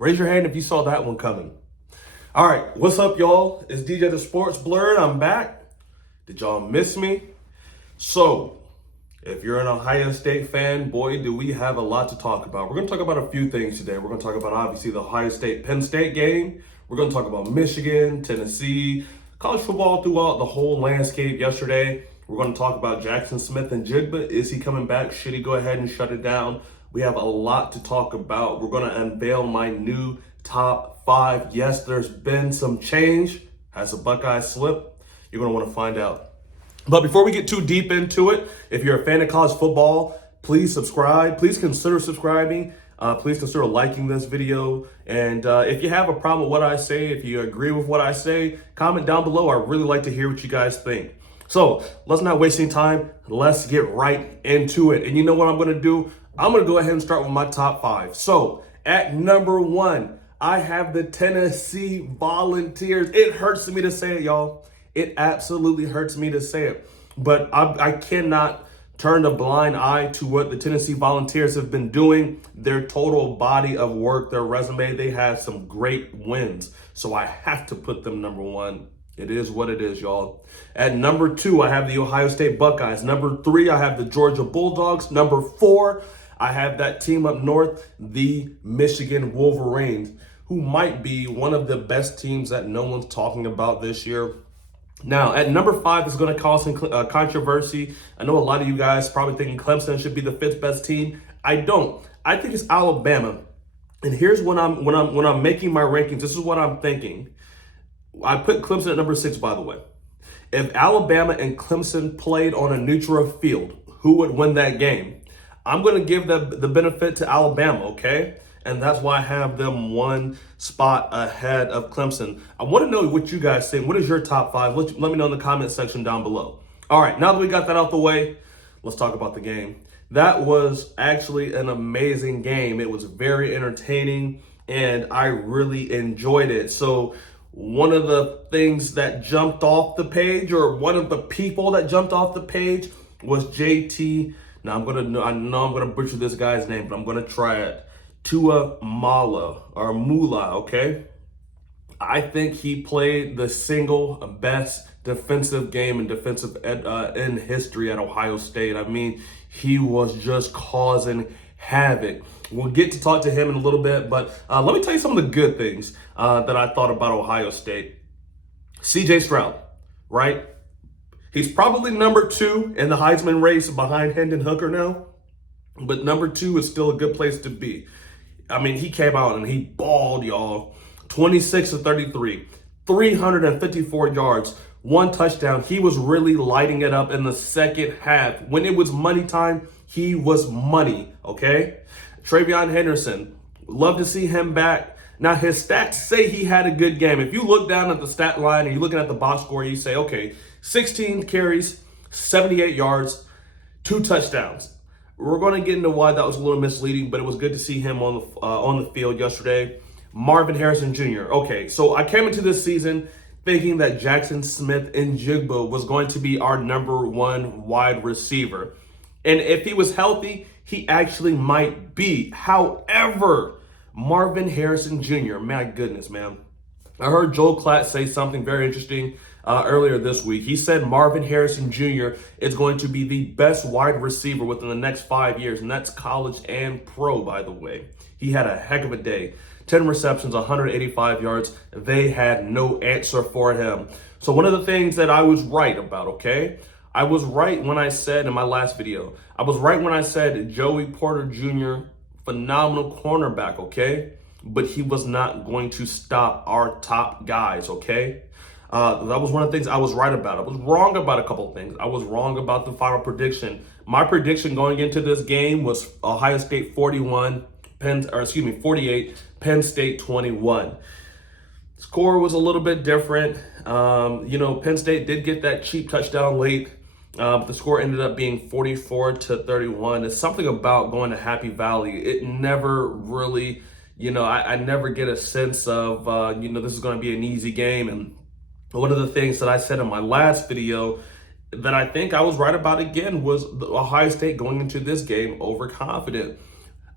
Raise your hand if you saw that one coming. All right, what's up, y'all? It's DJ the Sports Blerd. I'm back. Did y'all miss me? So, if you're an Ohio State fan, boy, do we have a lot to talk about. We're going to talk about a few things today. We're going to talk about, obviously, the Ohio State-Penn State game. We're going to talk about Michigan, Tennessee, college football throughout the whole landscape yesterday. We're going to talk about Jackson Smith and Jigba. Is he coming back? Should he go ahead and shut it down? We have a lot to talk about. We're going to unveil my new top 5. Yes, there's been some change. Has the Buckeyes slipped? You're going to want to find out. But before we get too deep into it, if you're a fan of college football, please subscribe. Please consider subscribing. Please consider liking this video. And if you have a problem with what I say, if you agree with what I say, comment down below. I really like to hear what you guys think. So let's not waste any time. Let's get right into it. And you know what I'm going to do? I'm going to go ahead and start with my top 5. So at number 1, I have the Tennessee Volunteers. It hurts me to say it, y'all. It absolutely hurts me to say it. But I cannot turn a blind eye to what the Tennessee Volunteers have been doing. Their total body of work, their resume, they have some great wins. So I have to put them number 1. It is what it is, y'all. At number 2, I have the Ohio State Buckeyes. Number 3, I have the Georgia Bulldogs. Number 4, I have that team up north, the Michigan Wolverines, who might be one of the best teams that no one's talking about this year. Now, at number 5, it's going to cause some controversy. I know a lot of you guys probably thinking Clemson should be the 5th best team. I don't. I think it's Alabama. And here's when I'm making my rankings. This is what I'm thinking. I put Clemson at number 6, by the way. If Alabama and Clemson played on a neutral field, who would win that game? I'm going to give the benefit to Alabama, okay? And that's why I have them 1 spot ahead of Clemson. I want to know what you guys think. What is your top 5? Let me know in the comment section down below. All right, now that we got that out the way, let's talk about the game. That was actually an amazing game. It was very entertaining, and I really enjoyed it. So one of the things that jumped off the page, or one of the people that jumped off the page, was JT. Now I know I'm gonna butcher this guy's name, but I'm gonna try it. Mula, okay? I think he played the single best defensive game and defensive in history at Ohio State. I mean, he was just causing havoc. We'll get to talk to him in a little bit, but let me tell you some of the good things that I thought about Ohio State. CJ Stroud, right? He's probably number 2 in the Heisman race behind Hendon Hooker now, but number 2 is still a good place to be. I mean, he came out and he balled, y'all. 26 of 33, 354 yards, 1 touchdown. He was really lighting it up in the second half. When it was money time, he was money, okay? Travion Henderson, love to see him back. Now, his stats say he had a good game. If you look down at the stat line and you're looking at the box score, you say, okay, 16 carries, 78 yards, 2 touchdowns. We're going to get into why that was a little misleading, but it was good to see him on the field yesterday. Marvin Harrison Jr. Okay, so I came into this season thinking that Jackson Smith and Jigba was going to be our number 1 wide receiver. And if he was healthy, he actually might be. However, Marvin Harrison Jr., my goodness, man. I heard Joel Klatt say something very interesting earlier this week. He said Marvin Harrison Jr. is going to be the best wide receiver within the next 5 years, and that's college and pro, by the way. He had a heck of a day. 10 receptions, 185 yards. They had no answer for him. So one of the things that I was right about, okay? I was right when I said in my last video, I was right when I said Joey Porter Jr., phenomenal cornerback, okay? But he was not going to stop our top guys, okay? That was one of the things I was right about. I was wrong about a couple of things. I was wrong about the final prediction. My prediction going into this game was Ohio State 48, Penn State 21. Score was a little bit different. Penn State did get that cheap touchdown late. But the score ended up being 44-31. It's something about going to Happy Valley. It never really, I never get a sense of, this is going to be an easy game. And one of the things that I said in my last video that I think I was right about again was Ohio State going into this game overconfident.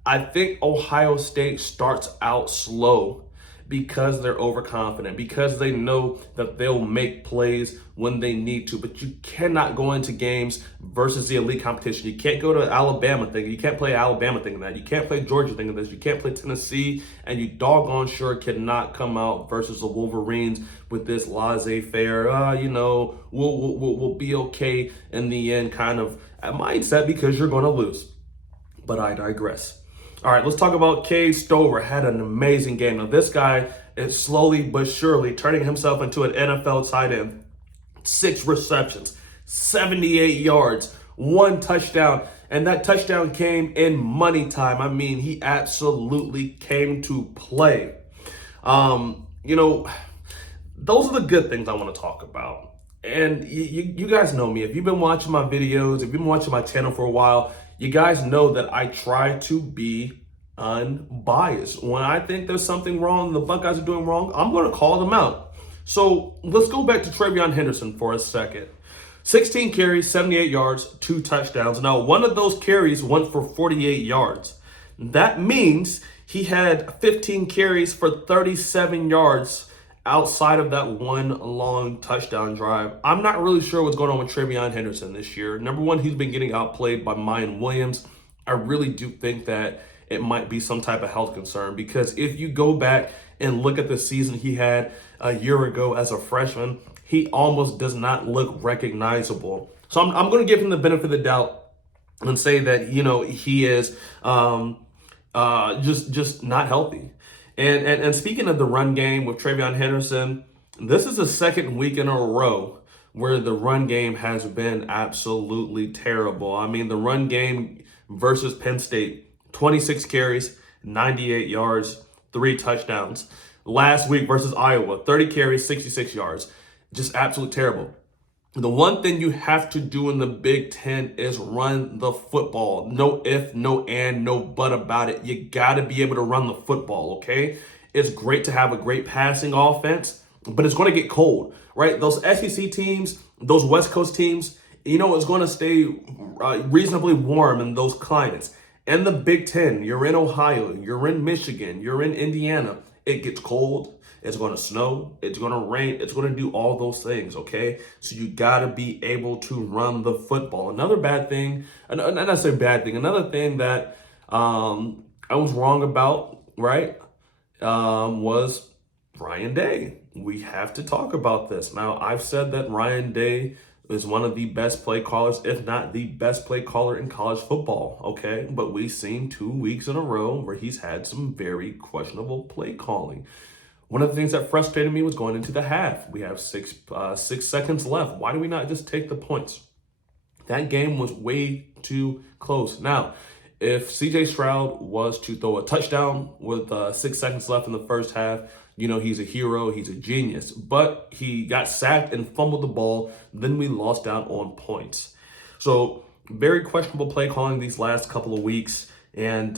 I think Ohio State starts out slow because they're overconfident, because they know that they'll make plays when they need to. But you cannot go into games versus the elite competition. You can't go to Alabama thinking, you can't play Alabama thinking that. You can't play Georgia thinking this. You can't play Tennessee, and you doggone sure cannot come out versus the Wolverines with this laissez-faire, we'll be okay in the end kind of mindset because you're going to lose. But I digress. All right, let's talk about Cade Stover. Had an amazing game. Now, this guy is slowly but surely turning himself into an NFL tight end. 6 receptions, 78 yards, 1 touchdown, and that touchdown came in money time. I mean, he absolutely came to play. Those are the good things I want to talk about. And you guys know me. If you've been watching my videos, if you've been watching my channel for a while, you guys know that I try to be unbiased. When I think there's something wrong, the Buckeyes are doing wrong, I'm going to call them out. So let's go back to TreVeyon Henderson for a second. 16 carries, 78 yards, 2 touchdowns. Now, one of those carries went for 48 yards. That means he had 15 carries for 37 yards outside of that one long touchdown drive. I'm not really sure what's going on with TreVeyon Henderson this year. Number one, he's been getting outplayed by Mayan Williams. I really do think that it might be some type of health concern, because if you go back and look at the season he had a year ago as a freshman, he almost does not look recognizable. So I'm going to give him the benefit of the doubt and say that, he is just not healthy. And speaking of the run game with TreVeyon Henderson, this is the second week in a row where the run game has been absolutely terrible. I mean, the run game versus Penn State, 26 carries, 98 yards, 3 touchdowns. Last week versus Iowa, 30 carries, 66 yards. Just absolutely terrible. The one thing you have to do in the Big Ten is run the football. No if, no and, no but about it. You got to be able to run the football, okay? It's great to have a great passing offense, but it's going to get cold, right? Those SEC teams, those West Coast teams, it's going to stay reasonably warm in those climates. In the Big Ten, you're in Ohio, you're in Michigan, you're in Indiana. It gets cold. It's going to snow. It's going to rain. It's going to do all those things, okay? So you got to be able to run the football. Another bad thing, and I say bad thing, another thing that I was wrong about, right, was Ryan Day. We have to talk about this. Now, I've said that Ryan Day is one of the best play callers, if not the best play caller in college football, okay? But we've seen 2 weeks in a row where he's had some very questionable play calling. One of the things that frustrated me was going into the half. We have 6 seconds left. Why do we not just take the points? That game was way too close. Now, if CJ Stroud was to throw a touchdown with 6 seconds left in the first half, he's a hero, he's a genius. But he got sacked and fumbled the ball. Then we lost out on points. So very questionable play calling these last couple of weeks. And,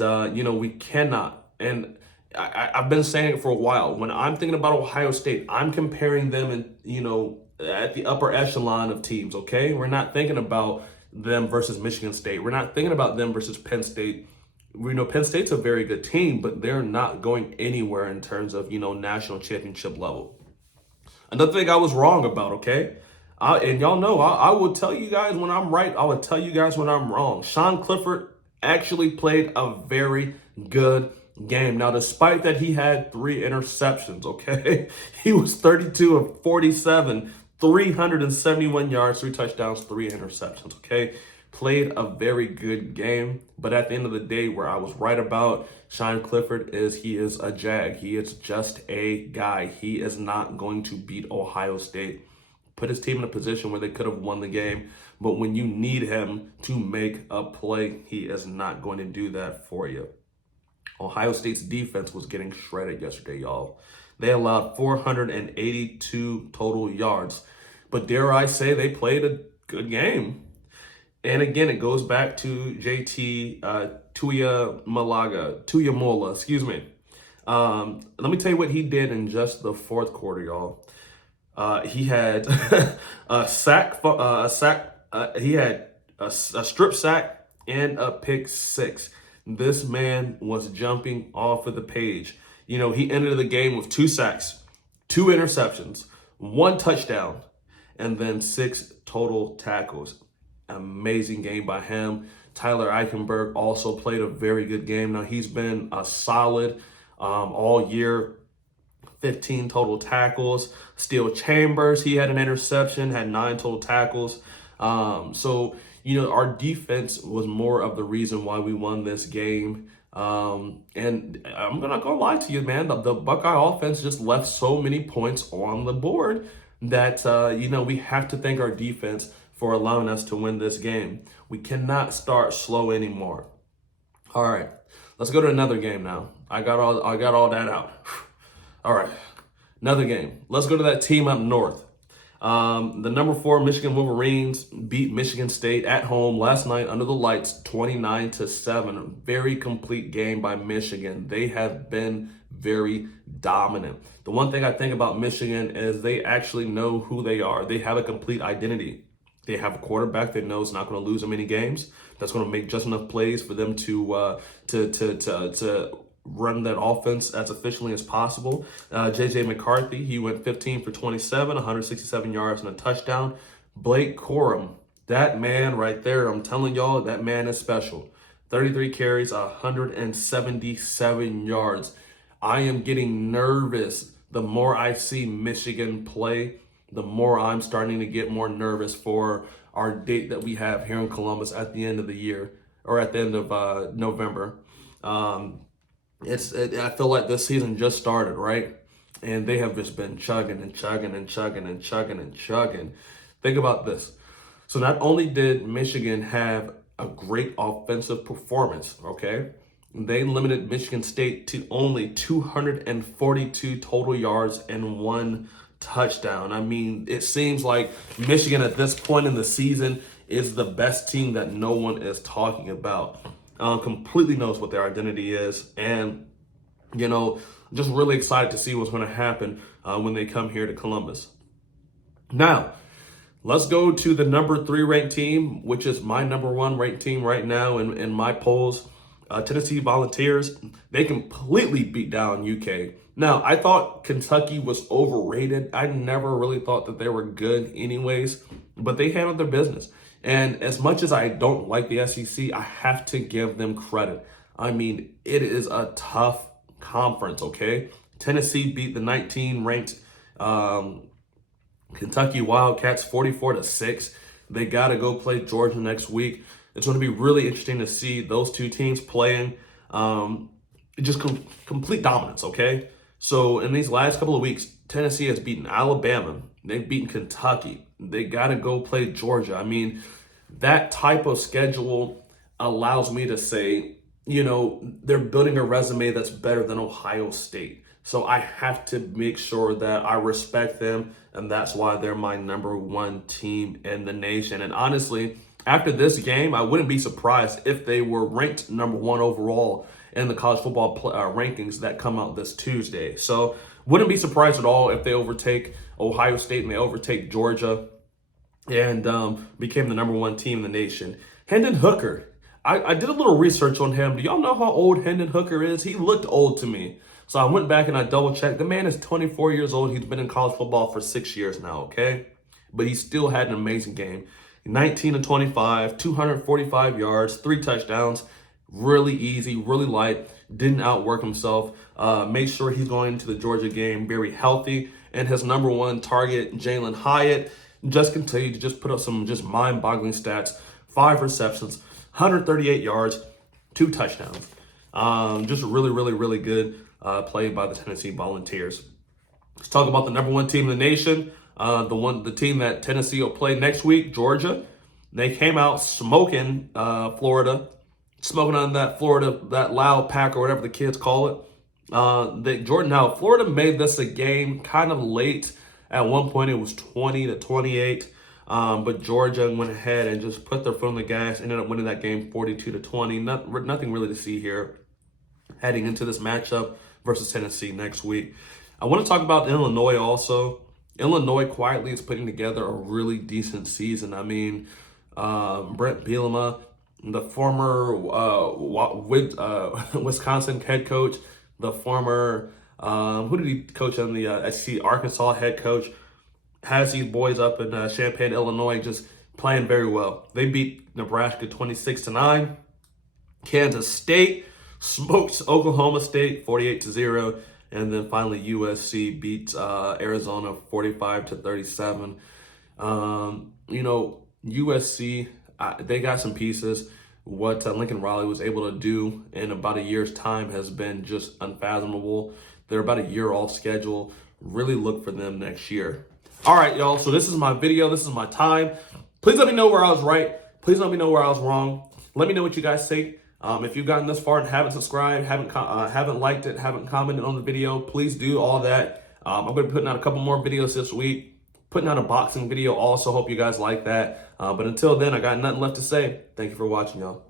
we cannot. And I've been saying it for a while. When I'm thinking about Ohio State, I'm comparing them at the upper echelon of teams, okay? We're not thinking about them versus Michigan State. We're not thinking about them versus Penn State. We know Penn State's a very good team, but they're not going anywhere in terms of, national championship level. Another thing I was wrong about, okay? And y'all know, I will tell you guys when I'm right. I will tell you guys when I'm wrong. Sean Clifford actually played a very good game. Now, despite that, he had 3 interceptions, okay? He was 32 of 47, 371 yards, 3 touchdowns, 3 interceptions, okay? Played a very good game, but at the end of the day, where I was right about Sean Clifford is he is a Jag. He is just a guy. He is not going to beat Ohio State. Put his team in a position where they could have won the game, but when you need him to make a play, he is not going to do that for you. Ohio State's defense was getting shredded yesterday, y'all. They allowed 482 total yards. But dare I say, they played a good game. And again, it goes back to JT Tuiamola, excuse me. Let me tell you what he did in just the fourth quarter, y'all. He had a strip sack and a pick 6. This man was jumping off of the page. You know, he ended the game with 2 sacks, 2 interceptions, 1 touchdown, and then 6 total tackles. Amazing game by him. Tyler Eichenberg also played a very good game. Now, he's been a solid all year. 15 total tackles. Steel Chambers, he had an interception, had 9 total tackles. So, you know, our defense was more of the reason why we won this game. And I'm not gonna lie to you, man. The Buckeye offense just left so many points on the board that, you know, we have to thank our defense for allowing us to win this game. We cannot start slow anymore. All right, let's go to another game now. I got all that out. All right, another game. Let's go to that team up north. The number 4 Michigan Wolverines beat Michigan State at home last night under the lights, 29-7. Very complete game by Michigan. They have been very dominant. The one thing I think about Michigan is they actually know who they are. They have a complete identity. They have a quarterback that knows not going to lose them any games. That's going to make just enough plays for them to run that offense as efficiently as possible. J.J. McCarthy, he went 15 for 27, 167 yards and a touchdown. Blake Corum, that man right there, I'm telling y'all, that man is special. 33 carries, 177 yards. I am getting nervous. The more I see Michigan play, the more I'm starting to get more nervous for our date that we have here in Columbus at the end of the year, or at the end of November. I feel like this season just started, right? And they have just been chugging and chugging and chugging and chugging and chugging. Think about this. So not only did Michigan have a great offensive performance, okay? They limited Michigan State to only 242 total yards and 1 touchdown. I mean, it seems like Michigan at this point in the season is the best team that no one is talking about. Completely knows what their identity is, and you know, just really excited to see what's going to happen when they come here to Columbus. Now, let's go to the number 3 ranked team, which is my number 1 ranked team right now in my polls. Tennessee Volunteers. They completely beat down UK. Now, I thought Kentucky was overrated. I never really thought that they were good anyways, but they handled their business. And as much as I don't like the SEC, I have to give them credit. I mean, it is a tough conference, okay? Tennessee beat the 19-ranked Kentucky Wildcats 44-6. They got to go play Georgia next week. It's going to be really interesting to see those two teams playing just complete dominance, okay? So in these last couple of weeks, Tennessee has beaten Alabama. They've beaten Kentucky. They got to go play Georgia. I mean, that type of schedule allows me to say, you know, they're building a resume that's better than Ohio State. So I have to make sure that I respect them, and that's why they're my number 1 team in the nation. And honestly, after this game, I wouldn't be surprised if they were ranked number 1 overall in the college football rankings that come out this Tuesday. So wouldn't be surprised at all if they overtake Ohio State and they overtake Georgia and became the number 1 team in the nation. Hendon Hooker. I did a little research on him. Do y'all know how old Hendon Hooker is? He looked old to me. So I went back and I double checked. The man is 24 years old. He's been in college football for 6 years now, okay? But he still had an amazing game. 19-25, 245 yards, 3 touchdowns. Really easy, really light. Didn't outwork himself. Made sure he's going into the Georgia game very healthy. And his number 1 target, Jalen Hyatt, just continued to just put up some just mind-boggling stats. 5 receptions, 138 yards, 2 touchdowns. Just really, really, really good play by the Tennessee Volunteers. Let's talk about the number 1 team in the nation. The team that Tennessee will play next week, Georgia. They came out smoking Florida, smoking on that loud pack or whatever the kids call it. Florida made this a game kind of late. At one point, it was 20-28. But Georgia went ahead and just put their foot on the gas, ended up winning that game 42-20. Nothing really to see here heading into this matchup versus Tennessee next week. I want to talk about Illinois also. Illinois quietly is putting together a really decent season. I mean, Brett Bielema, the former Wisconsin head coach, the former who did he coach on the SC Arkansas head coach, has these boys up in Champaign, Illinois, just playing very well. They beat Nebraska 26-9. Kansas State smoked Oklahoma State 48-0. And then finally USC beats Arizona 45-37. USC, they got some pieces. What Lincoln Riley was able to do in about a year's time has been just unfathomable. They're about a year off schedule. Really look for them next year. All right, y'all. So this is my video. This is my time. Please let me know where I was right. Please let me know where I was wrong. Let me know what you guys think. If you've gotten this far and haven't subscribed, haven't liked it, haven't commented on the video, please do all that. I'm going to be putting out a couple more videos this week, putting out a boxing video also. Hope you guys like that. But until then, I got nothing left to say. Thank you for watching, y'all.